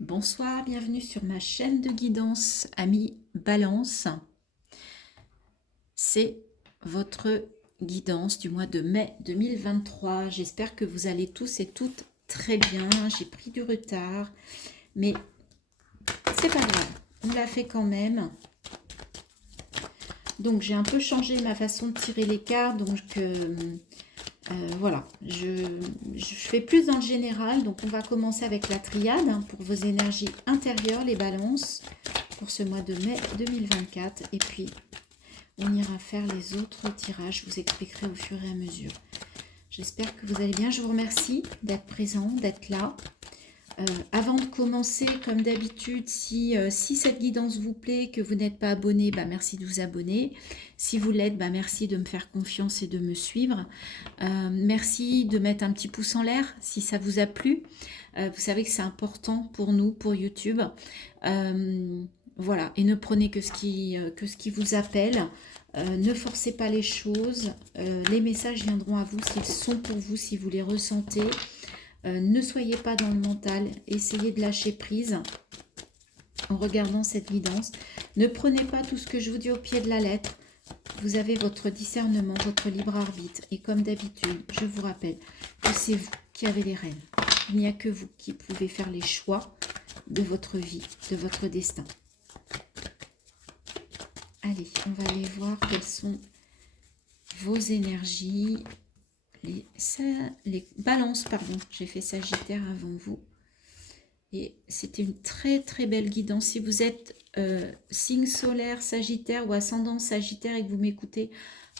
Bonsoir, bienvenue sur ma chaîne de guidance, Amis Balance. C'est votre guidance du mois de mai 2023. J'espère que vous allez tous et toutes très bien. J'ai pris du retard, mais c'est pas grave, on l'a fait quand même. Donc j'ai un peu changé ma façon de tirer les cartes, donc voilà, je fais plus dans le général, donc on va commencer avec la triade pour vos énergies intérieures, les balances, pour ce mois de mai 2024. Et puis, on ira faire les autres tirages, je vous expliquerai au fur et à mesure. J'espère que vous allez bien, je vous remercie d'être présent, d'être là. Avant de commencer, comme d'habitude, si cette guidance vous plaît, que vous n'êtes pas abonné, merci de vous abonner. Si vous l'êtes, merci de me faire confiance et de me suivre. Merci de mettre un petit pouce en l'air si ça vous a plu. Vous savez que c'est important pour nous, pour YouTube. Voilà, et ne prenez que ce qui vous appelle. Ne forcez pas les choses. Les messages viendront à vous s'ils sont pour vous, si vous les ressentez. Ne soyez pas dans le mental, essayez de lâcher prise en regardant cette guidance. Ne prenez pas tout ce que je vous dis au pied de la lettre. Vous avez votre discernement, votre libre arbitre. Et comme d'habitude, je vous rappelle que c'est vous qui avez les rênes. Il n'y a que vous qui pouvez faire les choix de votre vie, de votre destin. Allez, on va aller voir quelles sont vos énergies. Les balances, pardon, j'ai fait Sagittaire avant vous. Et c'était une très très belle guidance. Si vous êtes signe solaire Sagittaire ou ascendant Sagittaire et que vous m'écoutez,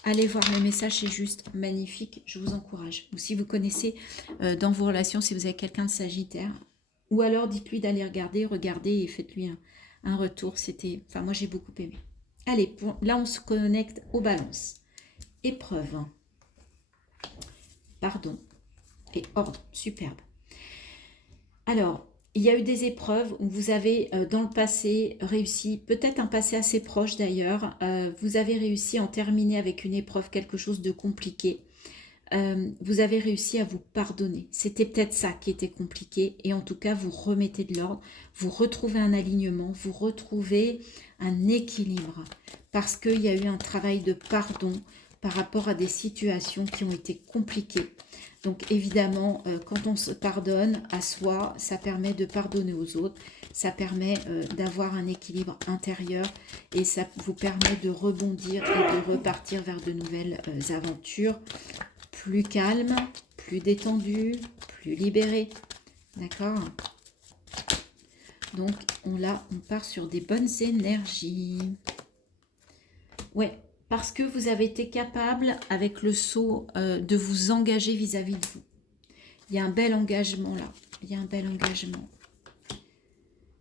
allez voir les messages, c'est juste magnifique, je vous encourage. Ou si vous connaissez dans vos relations, si vous avez quelqu'un de Sagittaire, ou alors dites-lui d'aller regardez et faites-lui un retour. Enfin moi j'ai beaucoup aimé. Allez, là on se connecte aux balances. Épreuve. Pardon. Et ordre, superbe. Alors, il y a eu des épreuves où vous avez dans le passé réussi, peut-être un passé assez proche d'ailleurs, vous avez réussi à en terminer avec une épreuve, quelque chose de compliqué. Vous avez réussi à vous pardonner. C'était peut-être ça qui était compliqué et en tout cas vous remettez de l'ordre, vous retrouvez un alignement, vous retrouvez un équilibre parce qu'il y a eu un travail de pardon par rapport à des situations qui ont été compliquées. Donc évidemment, quand on se pardonne à soi, ça permet de pardonner aux autres, ça permet d'avoir un équilibre intérieur et ça vous permet de rebondir et de repartir vers de nouvelles aventures plus calmes, plus détendues, plus libérées. D'accord? Donc on part sur des bonnes énergies. Ouais, parce que vous avez été capable, avec le saut, de vous engager vis-à-vis de vous. Il y a un bel engagement là. Il y a un bel engagement.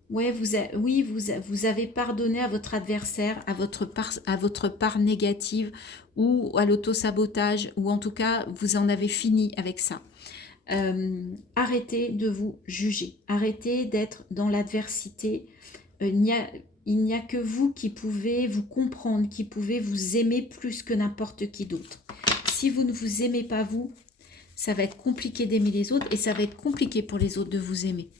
Ouais, vous avez pardonné à votre adversaire, à votre part négative ou à l'auto-sabotage, ou en tout cas, vous en avez fini avec ça. Arrêtez de vous juger. Arrêtez d'être dans l'adversité. Il n'y a que vous qui pouvez vous comprendre, qui pouvez vous aimer plus que n'importe qui d'autre. Si vous ne vous aimez pas vous, ça va être compliqué d'aimer les autres et ça va être compliqué pour les autres de vous aimer.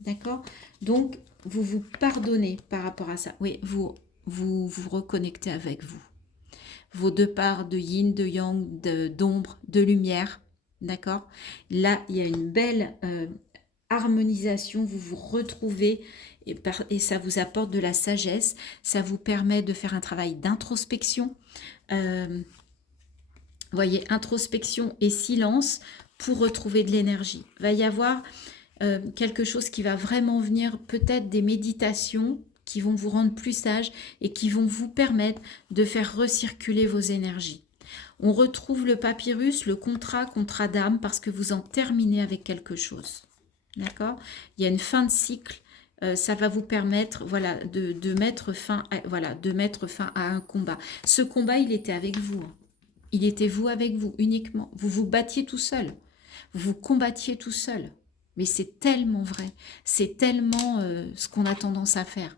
D'accord? Donc, vous vous pardonnez par rapport à ça. Oui, vous reconnectez avec vous. Vos deux parts de yin, de yang, d'ombre, de lumière. D'accord? Là, il y a une belle harmonisation. Vous vous retrouvez et ça vous apporte de la sagesse. Ça vous permet de faire un travail d'introspection. Voyez, introspection et silence pour retrouver de l'énergie. Il va y avoir quelque chose qui va vraiment venir, peut-être des méditations qui vont vous rendre plus sage et qui vont vous permettre de faire recirculer vos énergies. On retrouve le papyrus, le contrat d'âme, parce que vous en terminez avec quelque chose. D'accord? Il y a une fin de cycle. Ça va vous permettre, voilà, de mettre fin à un combat. Ce combat, il était avec vous. Il était vous avec vous uniquement. Vous vous battiez tout seul. Vous vous combattiez tout seul. Mais c'est tellement vrai. C'est tellement ce qu'on a tendance à faire.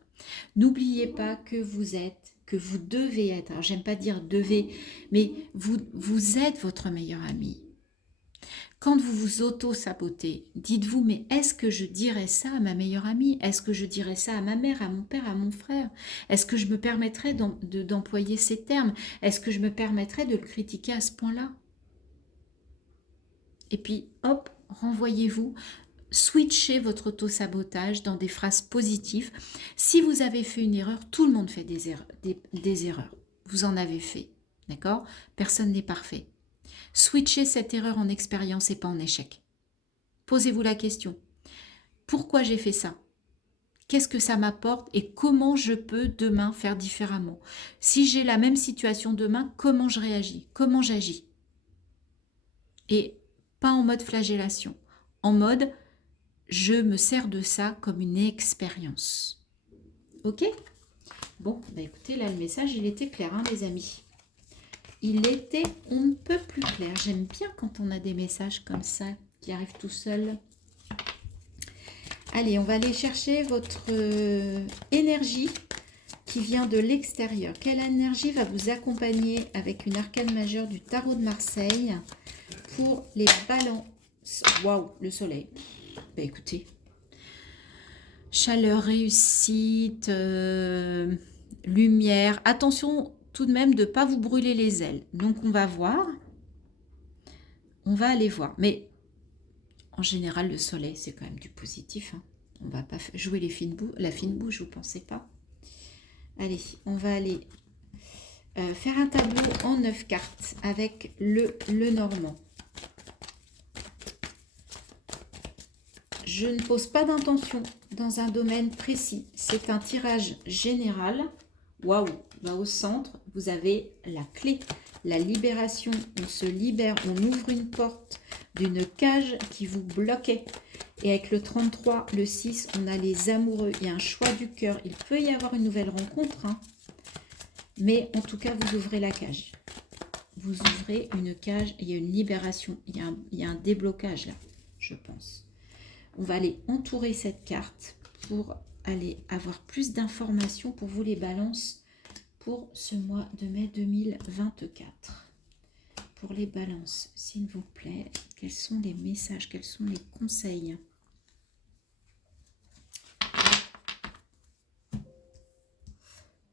N'oubliez pas que vous êtes, que vous devez être. Alors, j'aime pas dire devez, mais vous êtes votre meilleur ami. Quand vous vous auto-sabotez, dites-vous, mais est-ce que je dirais ça à ma meilleure amie? Est-ce que je dirais ça à ma mère, à mon père, à mon frère? Est-ce que je me permettrais d'employer ces termes? Est-ce que je me permettrais de le critiquer à ce point-là? Et puis, hop, renvoyez-vous, switchez votre auto-sabotage dans des phrases positives. Si vous avez fait une erreur, tout le monde fait des erreurs. Vous en avez fait, d'accord? Personne n'est parfait. Switchez cette erreur en expérience et pas en échec. Posez-vous la question. Pourquoi j'ai fait ça? Qu'est-ce que ça m'apporte et comment je peux demain faire différemment? Si j'ai la même situation demain, comment je réagis? Comment j'agis? Et pas en mode flagellation, en mode je me sers de ça comme une expérience. Ok? Bon, bah écoutez, là le message il était clair, hein, les amis. Il était on ne peut plus clair. J'aime bien quand on a des messages comme ça qui arrivent tout seuls. Allez, on va aller chercher votre énergie qui vient de l'extérieur. Quelle énergie va vous accompagner avec une arcane majeure du tarot de Marseille pour les balances? Waouh, le soleil. Bah écoutez, chaleur, réussite, lumière. Attention tout de même de ne pas vous brûler les ailes. Donc on va voir. On va aller voir. Mais en général, le soleil, c'est quand même du positif. Hein. On ne va pas jouer la fine bouche, vous ne pensez pas? Allez, on va aller faire un tableau en 9 cartes avec le Normand. Je ne pose pas d'intention dans un domaine précis. C'est un tirage général. Waouh! Bah, au centre, vous avez la clé, la libération. On se libère, on ouvre une porte d'une cage qui vous bloquait. Et avec le 33, le 6, on a les amoureux. Il y a un choix du cœur. Il peut y avoir une nouvelle rencontre. Hein. Mais en tout cas, vous ouvrez la cage. Vous ouvrez une cage. Il y a une libération. Il y a un déblocage là, je pense. On va aller entourer cette carte pour aller avoir plus d'informations pour vous les balances pour ce mois de mai 2024. Pour les balances, s'il vous plaît, quels sont les messages, quels sont les conseils?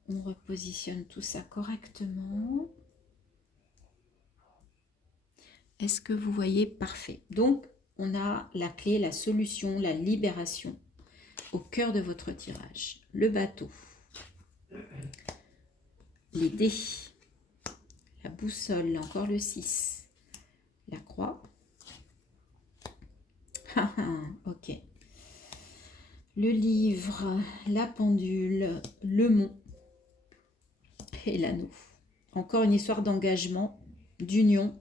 On repositionne tout ça correctement. Est-ce que vous voyez? Parfait. Donc, on a la clé, la solution, la libération au cœur de votre tirage. Le bateau, les dés, la boussole, encore le 6, la croix. Ok. Le livre, la pendule, le mont et l'anneau. Encore une histoire d'engagement, d'union.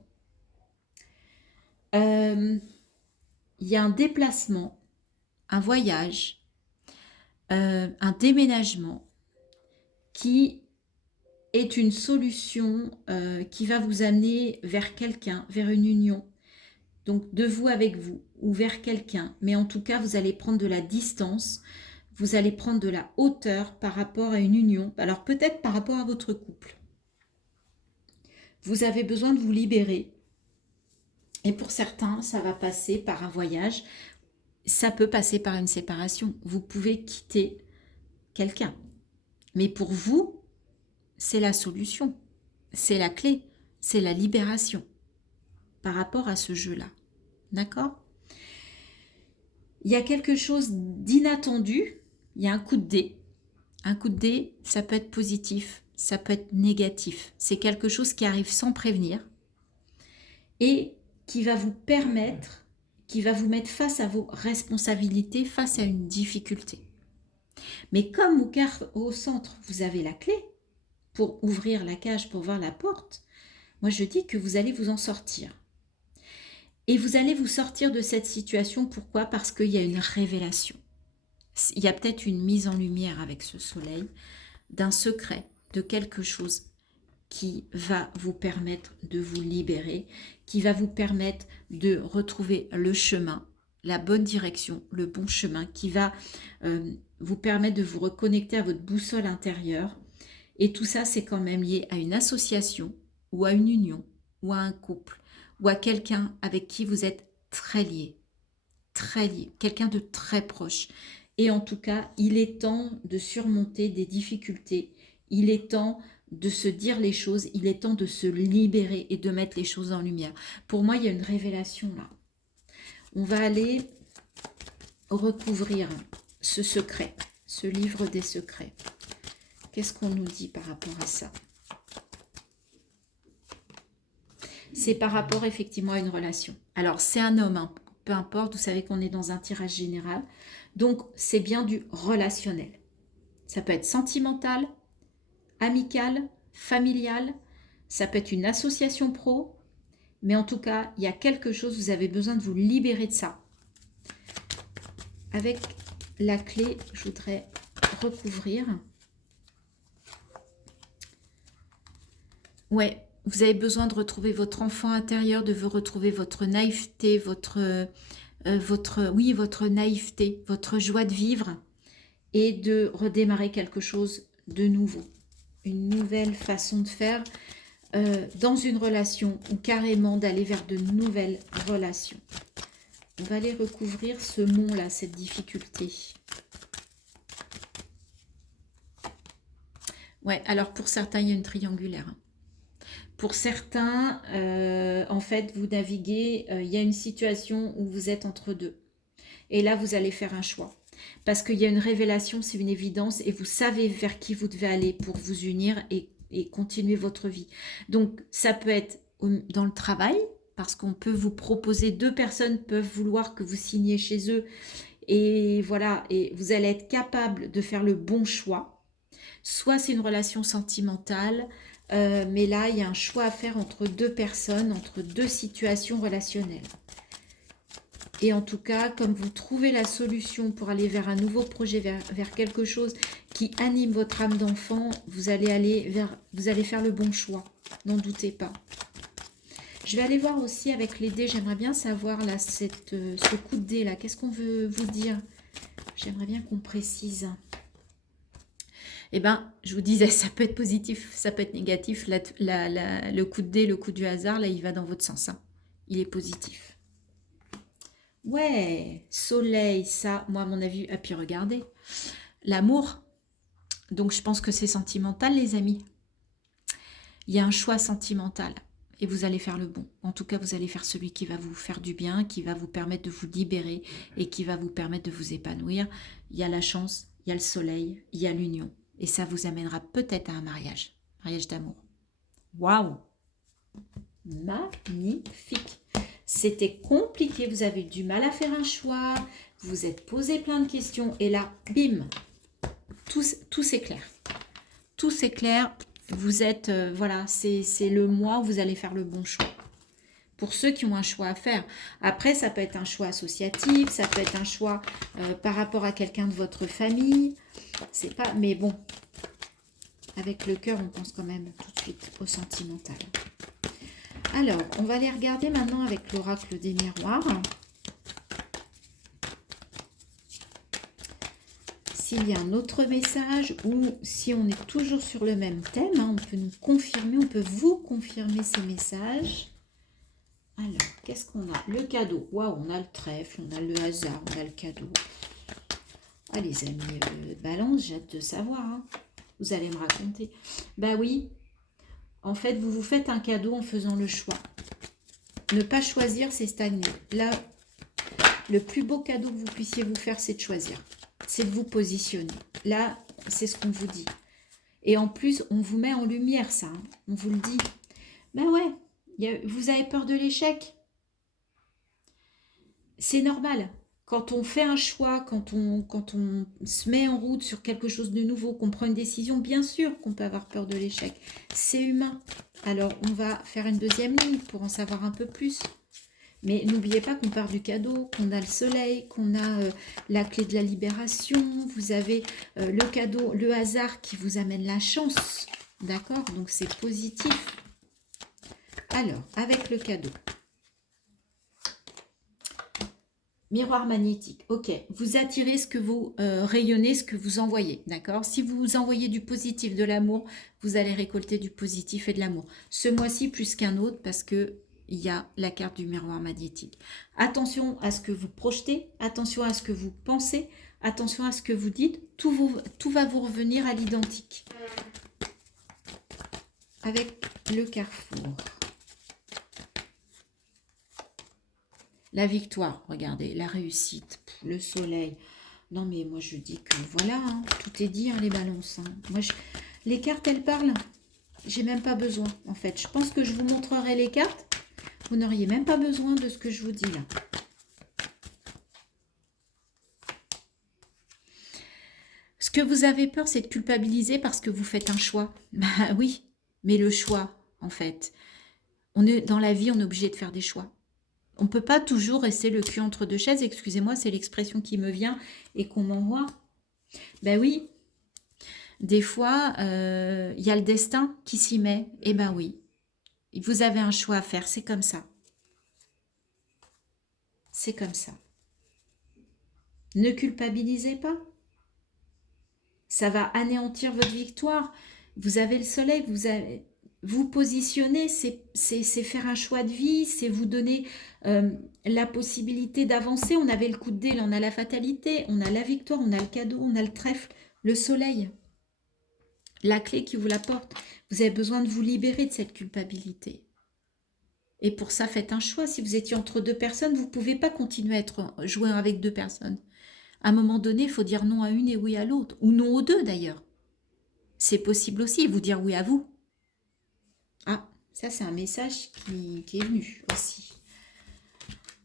Il y a un déplacement, un voyage, un déménagement qui est une solution qui va vous amener vers quelqu'un, vers une union. Donc de vous avec vous ou vers quelqu'un. Mais en tout cas, vous allez prendre de la distance, vous allez prendre de la hauteur par rapport à une union. Alors peut-être par rapport à votre couple. Vous avez besoin de vous libérer. Et pour certains, ça va passer par un voyage. Ça peut passer par une séparation. Vous pouvez quitter quelqu'un. Mais pour vous, c'est la solution. C'est la clé. C'est la libération par rapport à ce jeu-là. D'accord? Il y a quelque chose d'inattendu. Il y a un coup de dé. Un coup de dé, ça peut être positif, ça peut être négatif. C'est quelque chose qui arrive sans prévenir et qui va vous permettre, qui va vous mettre face à vos responsabilités, face à une difficulté. Mais comme au centre, vous avez la clé pour ouvrir la cage, pour voir la porte, moi je dis que vous allez vous en sortir. Et vous allez vous sortir de cette situation. Pourquoi? Parce qu'il y a une révélation. Il y a peut-être une mise en lumière avec ce soleil, d'un secret, de quelque chose qui va vous permettre de vous libérer, qui va vous permettre de retrouver le chemin, la bonne direction, le bon chemin, qui va vous permettre de vous reconnecter à votre boussole intérieure. Et tout ça, c'est quand même lié à une association ou à une union ou à un couple ou à quelqu'un avec qui vous êtes très lié, quelqu'un de très proche. Et en tout cas, il est temps de surmonter des difficultés, il est temps de se dire les choses, il est temps de se libérer et de mettre les choses en lumière. Pour moi, il y a une révélation là. On va aller recouvrir ce secret, ce livre des secrets. Qu'est-ce qu'on nous dit par rapport à ça? C'est par rapport effectivement à une relation. Alors, c'est un homme, hein, peu importe, vous savez qu'on est dans un tirage général. Donc, c'est bien du relationnel. Ça peut être sentimental, amical, familial, ça peut être une association pro, mais en tout cas, il y a quelque chose, vous avez besoin de vous libérer de ça. Avec la clé, je voudrais recouvrir. Ouais, vous avez besoin de retrouver votre enfant intérieur, de vous retrouver votre naïveté, votre naïveté, votre joie de vivre et de redémarrer quelque chose de nouveau. Une nouvelle façon de faire dans une relation ou carrément d'aller vers de nouvelles relations. On va aller recouvrir ce mont-là, cette difficulté. Ouais, alors pour certains, il y a une triangulaire. Pour certains, en fait, vous naviguez, il y a une situation où vous êtes entre deux. Et là, vous allez faire un choix. Parce qu'il y a une révélation, c'est une évidence, et vous savez vers qui vous devez aller pour vous unir et continuer votre vie. Donc, ça peut être dans le travail, parce qu'on peut vous proposer, deux personnes peuvent vouloir que vous signiez chez eux, et voilà, et vous allez être capable de faire le bon choix. Soit c'est une relation sentimentale, mais là, il y a un choix à faire entre deux personnes, entre deux situations relationnelles. Et en tout cas, comme vous trouvez la solution pour aller vers un nouveau projet, vers quelque chose qui anime votre âme d'enfant, vous allez faire le bon choix. N'en doutez pas. Je vais aller voir aussi avec les dés. J'aimerais bien savoir là, ce coup de dé là. Qu'est-ce qu'on veut vous dire? J'aimerais bien qu'on précise. Eh bien, je vous disais, ça peut être positif, ça peut être négatif. Le coup de dé, le coup du hasard, là, il va dans votre sens. Hein. Il est positif. Ouais, soleil, ça, moi, à mon avis, et puis regardez, l'amour. Donc, je pense que c'est sentimental, les amis. Il y a un choix sentimental et vous allez faire le bon. En tout cas, vous allez faire celui qui va vous faire du bien, qui va vous permettre de vous libérer et qui va vous permettre de vous épanouir. Il y a la chance, il y a le soleil, il y a l'union. Et ça vous amènera peut-être à un mariage d'amour. Waouh! Magnifique! C'était compliqué, vous avez eu du mal à faire un choix, vous vous êtes posé plein de questions et là, bim, tout s'éclaire. Tout s'éclaire, vous êtes, voilà, c'est le mois où vous allez faire le bon choix. Pour ceux qui ont un choix à faire. Après, ça peut être un choix associatif, ça peut être un choix par rapport à quelqu'un de votre famille. C'est pas, mais bon, avec le cœur, on pense quand même tout de suite au sentimental. Alors, on va aller regarder maintenant avec l'oracle des miroirs. S'il y a un autre message ou si on est toujours sur le même thème, hein, on peut nous confirmer, on peut vous confirmer ces messages. Alors, qu'est-ce qu'on a? Le cadeau. Waouh, on a le trèfle, on a le hasard, on a le cadeau. Ah les amis, balance, j'ai hâte de savoir. Hein. Vous allez me raconter. Bah oui, en fait, vous vous faites un cadeau en faisant le choix. Ne pas choisir, c'est stagner. Là, le plus beau cadeau que vous puissiez vous faire, c'est de choisir. C'est de vous positionner. Là, c'est ce qu'on vous dit. Et en plus, on vous met en lumière ça. Hein. On vous le dit. Ben ouais, vous avez peur de l'échec. C'est normal. Quand on fait un choix, quand on se met en route sur quelque chose de nouveau, qu'on prend une décision, bien sûr qu'on peut avoir peur de l'échec. C'est humain. Alors, on va faire une deuxième ligne pour en savoir un peu plus. Mais n'oubliez pas qu'on part du cadeau, qu'on a le soleil, qu'on a la clé de la libération. Vous avez le cadeau, le hasard qui vous amène la chance. D'accord? Donc, c'est positif. Alors, avec le cadeau. Miroir magnétique, ok. Vous attirez ce que vous rayonnez, ce que vous envoyez, d'accord? Si vous envoyez du positif, de l'amour, vous allez récolter du positif et de l'amour. Ce mois-ci plus qu'un autre parce que il y a la carte du miroir magnétique. Attention à ce que vous projetez, attention à ce que vous pensez, attention à ce que vous dites, tout va vous revenir à l'identique. Avec le carrefour. La victoire, regardez, la réussite, le soleil. Non mais moi je dis que voilà, hein, tout est dit, hein, les balances. Hein. Moi, les cartes, elles parlent. J'ai même pas besoin, en fait. Je pense que je vous montrerai les cartes. Vous n'auriez même pas besoin de ce que je vous dis là. Ce que vous avez peur, c'est de culpabiliser parce que vous faites un choix. Bah oui, mais le choix, en fait, dans la vie, on est obligé de faire des choix. On ne peut pas toujours rester le cul entre deux chaises. Excusez-moi, c'est l'expression qui me vient et qu'on m'envoie. Ben oui, des fois, il y a le destin qui s'y met. Eh ben oui, vous avez un choix à faire, c'est comme ça. C'est comme ça. Ne culpabilisez pas. Ça va anéantir votre victoire. Vous avez le soleil, vous positionnez, c'est faire un choix de vie, c'est vous donner la possibilité d'avancer. On avait le coup de dé, là on a la fatalité, on a la victoire, on a le cadeau, on a le trèfle, le soleil. La clé qui vous l'apporte. Vous avez besoin de vous libérer de cette culpabilité. Et pour ça, faites un choix. Si vous étiez entre deux personnes, vous ne pouvez pas continuer à jouer avec deux personnes. À un moment donné, il faut dire non à une et oui à l'autre. Ou non aux deux d'ailleurs. C'est possible aussi, vous dire oui à vous. Ah, ça c'est un message qui est venu aussi.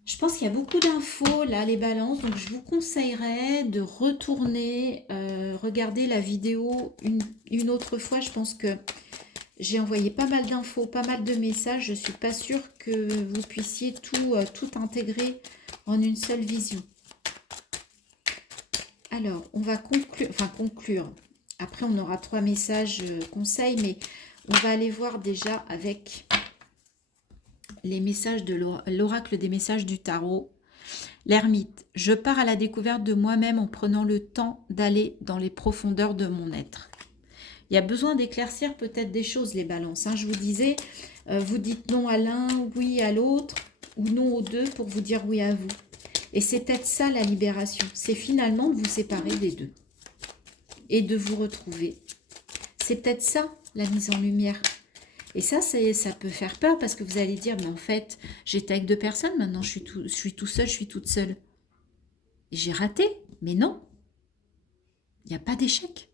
Je pense qu'il y a beaucoup d'infos là, les balances. Donc je vous conseillerais de retourner regarder la vidéo une autre fois. Je pense que j'ai envoyé pas mal d'infos, pas mal de messages. Je ne suis pas sûre que vous puissiez tout intégrer en une seule vision. Alors, on va conclure. Après, on aura 3 messages conseils, mais on va aller voir déjà avec les messages de l'oracle des messages du tarot. L'ermite, je pars à la découverte de moi-même en prenant le temps d'aller dans les profondeurs de mon être. Il y a besoin d'éclaircir peut-être des choses, les balances. Hein. Je vous disais, vous dites non à l'un, oui à l'autre, ou non aux deux pour vous dire oui à vous. Et c'est peut-être ça la libération. C'est finalement de vous séparer des deux. Et de vous retrouver. C'est peut-être ça la mise en lumière. Et ça peut faire peur parce que vous allez dire, mais en fait, j'étais avec 2 personnes, maintenant je suis tout seul, je suis toute seule. J'ai raté, mais non. Il n'y a pas d'échec.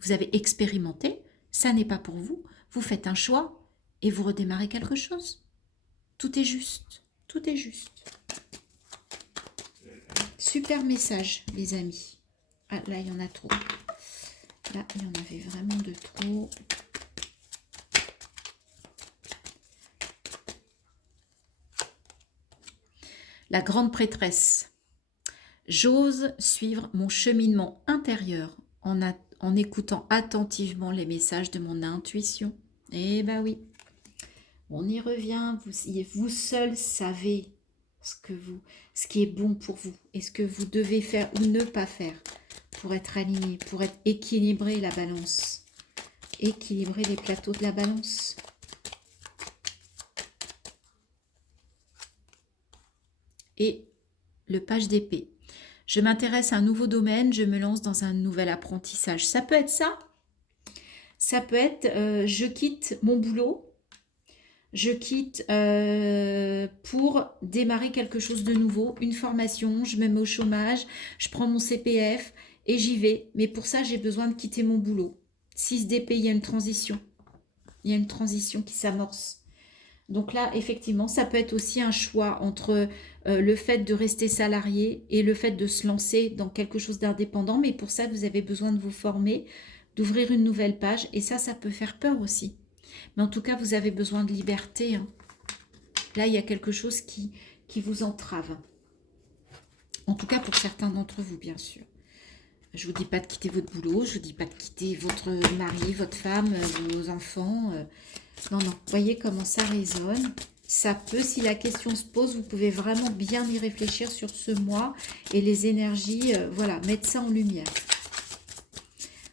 Vous avez expérimenté, ça n'est pas pour vous. Vous faites un choix et vous redémarrez quelque chose. Tout est juste. Tout est juste. Super message, les amis. Ah, là, il y en a trop. Là, il y en avait vraiment de trop. La grande prêtresse. J'ose suivre mon cheminement intérieur en écoutant attentivement les messages de mon intuition. Eh ben oui, on y revient. Vous seul savez ce qui est bon pour vous et ce que vous devez faire ou ne pas faire pour être aligné, pour être équilibré, la balance. Équilibrer les plateaux de la balance. Et le page d'épée. Je m'intéresse à un nouveau domaine, je me lance dans un nouvel apprentissage. Ça peut être ça. Ça peut être je quitte mon boulot. Je quitte pour démarrer quelque chose de nouveau, une formation, je me mets au chômage, je prends mon CPF et j'y vais. Mais pour ça, j'ai besoin de quitter mon boulot. 6 d'épée, il y a une transition. Il y a une transition qui s'amorce. Donc là, effectivement, ça peut être aussi un choix entre le fait de rester salarié et le fait de se lancer dans quelque chose d'indépendant. Mais pour ça, vous avez besoin de vous former, d'ouvrir une nouvelle page. Et ça peut faire peur aussi. Mais en tout cas, vous avez besoin de liberté. Hein. Là, il y a quelque chose qui vous entrave. En tout cas, pour certains d'entre vous, bien sûr. Je ne vous dis pas de quitter votre boulot, je ne vous dis pas de quitter votre mari, votre femme, vos enfants. Non, non. Voyez comment ça résonne. Ça peut, si la question se pose, vous pouvez vraiment bien y réfléchir sur ce mois et les énergies. Voilà, mettre ça en lumière.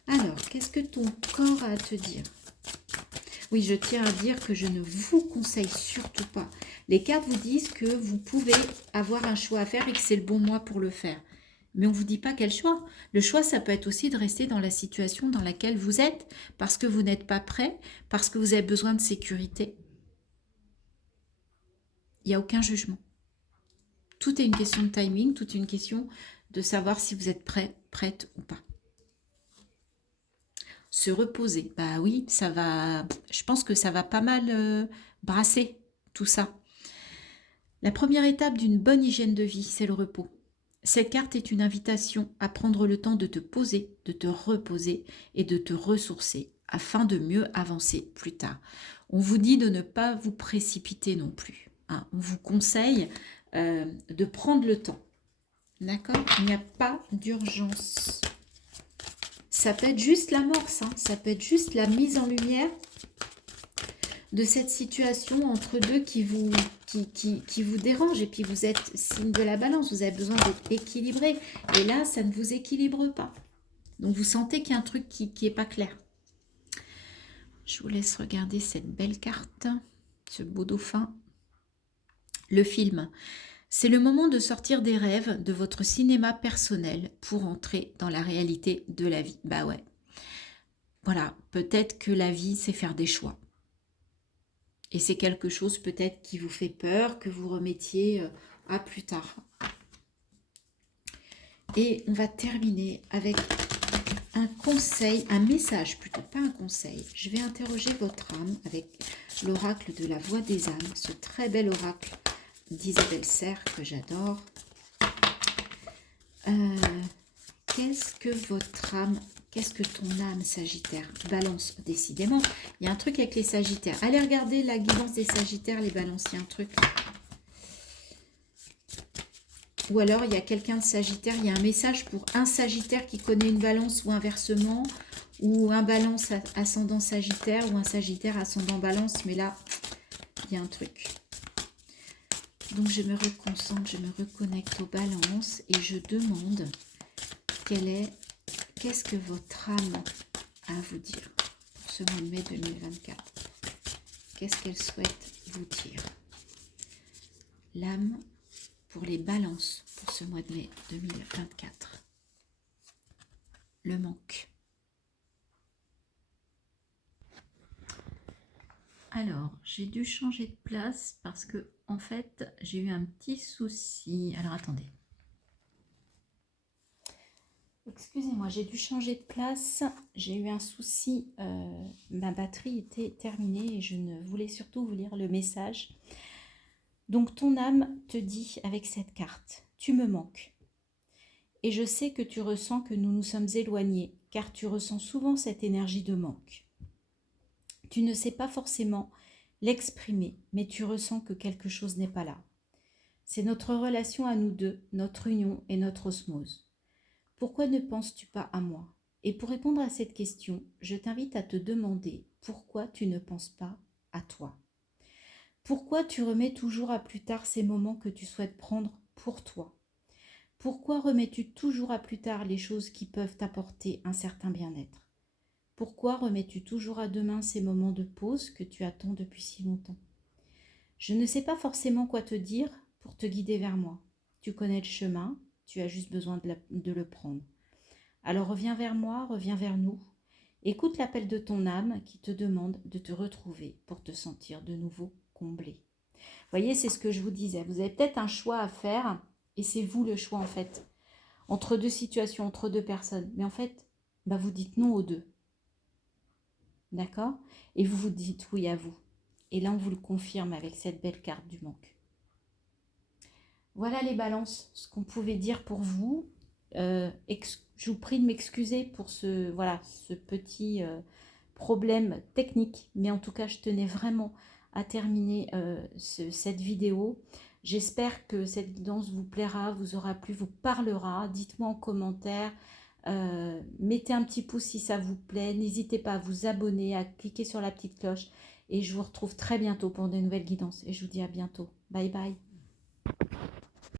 Alors, qu'est-ce que ton corps a à te dire ? Oui, je tiens à dire que je ne vous conseille surtout pas Les cartes vous disent que vous pouvez avoir un choix à faire et que c'est le bon mois pour le faire. Mais on ne vous dit pas quel choix. Le choix, ça peut être aussi de rester dans la situation dans laquelle vous êtes, parce que vous n'êtes pas prêt, parce que vous avez besoin de sécurité. Il n'y a aucun jugement. Tout est une question de timing, tout est une question de savoir si vous êtes prêt, prête ou pas. Se reposer, bah oui, ça va. Je pense que ça va pas mal brasser tout ça. La première étape d'une bonne hygiène de vie, c'est le repos. Cette carte est une invitation à prendre le temps de te poser, de te reposer et de te ressourcer afin de mieux avancer plus tard. On vous dit de ne pas vous précipiter non plus. Hein. On vous conseille de prendre le temps. D'accord? Il n'y a pas d'urgence. Ça peut être juste l'amorce, hein. Ça peut être juste la mise en lumière de cette situation entre deux qui vous dérange. Et puis vous êtes signe de la balance, vous avez besoin d'être équilibré. Et là, ça ne vous équilibre pas. Donc vous sentez qu'il y a un truc qui n'est pas clair. Je vous laisse regarder cette belle carte, ce beau dauphin. Le film. C'est le moment de sortir des rêves de votre cinéma personnel pour entrer dans la réalité de la vie. Bah ouais. Voilà, peut-être que la vie, c'est faire des choix. Et c'est quelque chose peut-être qui vous fait peur, que vous remettiez à plus tard. Et on va terminer avec un conseil, un message plutôt, pas un conseil. Je vais interroger votre âme avec l'oracle de la voix des âmes, ce très bel oracle d'Isabelle Serre que j'adore. Qu'est-ce que votre âme, qu'est-ce que ton âme Sagittaire balance? Décidément, il y a un truc avec les Sagittaires. Allez regarder la guidance des Sagittaires, les balances, il y a un truc. Ou alors il y a quelqu'un de Sagittaire, il y a un message pour un Sagittaire qui connaît une balance ou inversement, ou un balance ascendant Sagittaire ou un Sagittaire ascendant balance, mais là, il y a un truc. Donc je me reconcentre, je me reconnecte aux balances et je demande qu'est-ce que votre âme a à vous dire pour ce mois de mai 2024. Qu'est-ce qu'elle souhaite vous dire? L'âme pour les balances pour ce mois de mai 2024. Le manque. Alors, j'ai dû changer de place parce que, en fait, j'ai eu un petit souci. Alors, attendez. Excusez-moi, j'ai dû changer de place. J'ai eu un souci. Ma batterie était terminée et je ne voulais surtout vous lire le message. Donc, ton âme te dit avec cette carte, tu me manques. Et je sais que tu ressens que nous nous sommes éloignés, car tu ressens souvent cette énergie de manque. Tu ne sais pas forcément l'exprimer, mais tu ressens que quelque chose n'est pas là. C'est notre relation à nous deux, notre union et notre osmose. Pourquoi ne penses-tu pas à moi? Et pour répondre à cette question, je t'invite à te demander pourquoi tu ne penses pas à toi. Pourquoi tu remets toujours à plus tard ces moments que tu souhaites prendre pour toi? Pourquoi remets-tu toujours à plus tard les choses qui peuvent t'apporter un certain bien-être? Pourquoi remets-tu toujours à demain ces moments de pause que tu attends depuis si longtemps? Je ne sais pas forcément quoi te dire pour te guider vers moi. Tu connais le chemin, tu as juste besoin de le prendre. Alors reviens vers moi, reviens vers nous. Écoute l'appel de ton âme qui te demande de te retrouver pour te sentir de nouveau comblé. Vous voyez, c'est ce que je vous disais. Vous avez peut-être un choix à faire et c'est vous le choix en fait. Entre deux situations, entre deux personnes. Mais en fait, vous dites non aux deux. D'accord? Et vous vous dites oui à vous. Et là, on vous le confirme avec cette belle carte du manque. Voilà les balances, ce qu'on pouvait dire pour vous. Je vous prie de m'excuser pour ce petit problème technique. Mais en tout cas, je tenais vraiment à terminer cette vidéo. J'espère que cette guidance vous plaira, vous aura plu, vous parlera. Dites-moi en commentaire. Mettez un petit pouce si ça vous plaît. N'hésitez pas à vous abonner, à cliquer sur la petite cloche. Et je vous retrouve très bientôt pour de nouvelles guidances. Et je vous dis à bientôt. Bye bye.